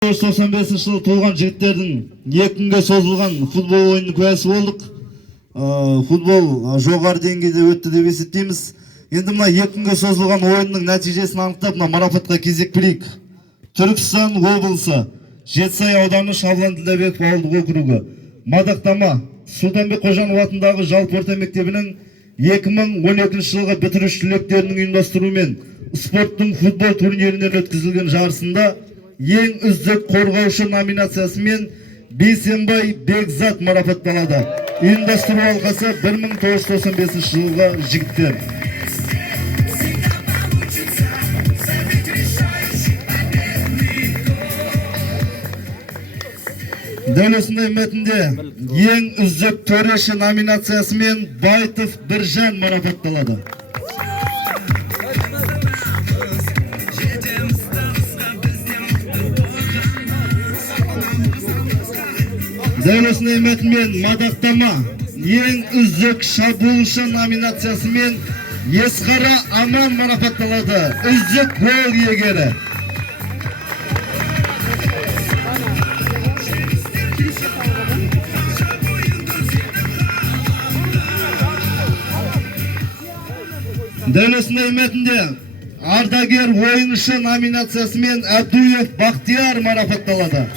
1995 жылы туылған жігіттердің 2 күнге созылған футбол ойынының куәсі болдық. Футбол жоғары деңгейде өтті деп есептейміз. Енді мына 2 күнге созылған ойынның нәтижесін анықтап, мына марапатқа кезек берейік. Түркістан облысы, Жетісай ауданы Шавлан Ділдәбеков ауылдық округі, мадақтама Сұлтанбек Қожанов атындағы жалпы орта мектебінің 2012 жылғы бітіруші түлектерінің ұйымдастыруымен спорттың футбол турнирінен өткізілген жарысында ең үздік қорғаушы номинациясымен Бейсенбай Бекзат марапатталады. Ұйымдастыру алқасы 1995 жылғы жігіттер. Дәл осындай мәтінде ең үздік төреші номинациясымен Байтов Біржан марапатталады. Дәл осындай мәтінмен мадақтама ең үздік шабуылшы номинациясымен Есқара Аман марапатталады. Үздік гол иегері. Дәл осындай мәтінде ардагер ойыншы номинациясымен Әбдуев Бақтияр марапатталады.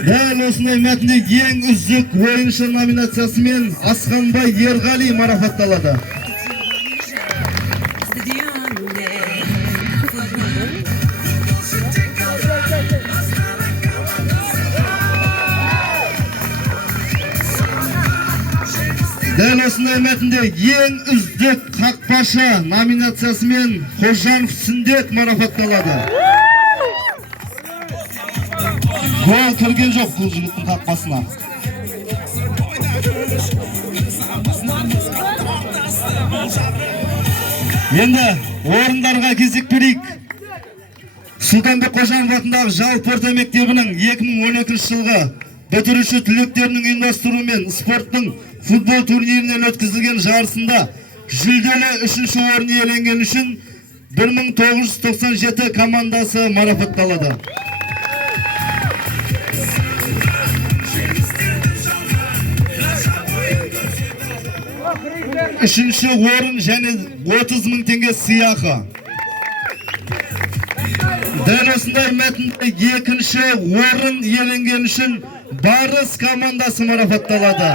Дәл осындай мәтінде ең үздік ойыншы номинациясымен Асқанбай Ерғали марапатталады. Дәл осындай мәтінде ең үздік қақпашы номинациясымен Қожанов Сүндет марапатталады. Гол кірген жоқ бұл жігіттің қақпасына. Енді орындарға кезек берейік. Сұлтанбек Қожанов атындағы жалпы орта мектебінің 2012 жылғы бітіруші түлектерінің ұйымдастыруымен спорттың футбол турнирінен өткізілген жарысында жүлделі 3-ші орын иеленген үшін 1997 командасы марапатталады. Үшінші орын және 30 000 теңге сыйақы. Дәл осындай мәтінде 2-ші орын иеленген үшін Барыс командасы марапатталады.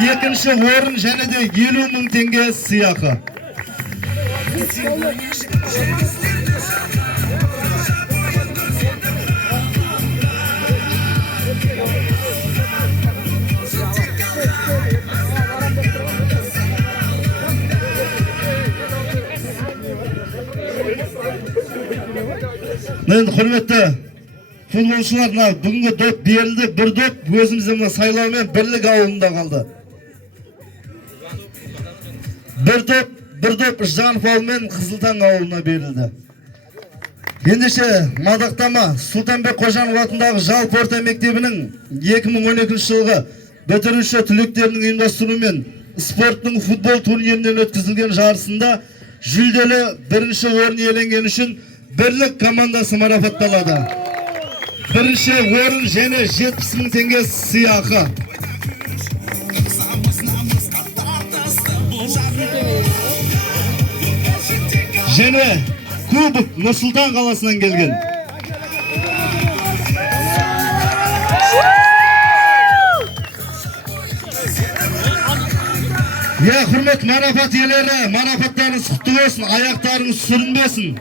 2-ші орын және де 50 000 теңге сыйақы. Мен құрметті футболшылар, бүгінгі доп берілді. Бір доп өзіміздің сайлаумен Бірлік ауылында қалды. Бір доп Жанов ауылымен Қызылтаң ауылына берілді. Ендеше мадақтама Сұлтанбек Қожанов атындағы жалпы орта мектебінің 2012 жылғы бітіруші түлектерінің ұйымдастыруымен спорттың футбол турнирінен өткізілген жарысында жүлделі 1-ші орын иеленген үшін Бірлік командасы марапатталады. 1-ші орын және 70 000 теңге сыйақы. Және кубок Нұр-Сұлтан қаласынан келген. Құрмет марапат иелері, марапаттарыңыз құтты болсын, аяқтарыңыз сүрінбесін.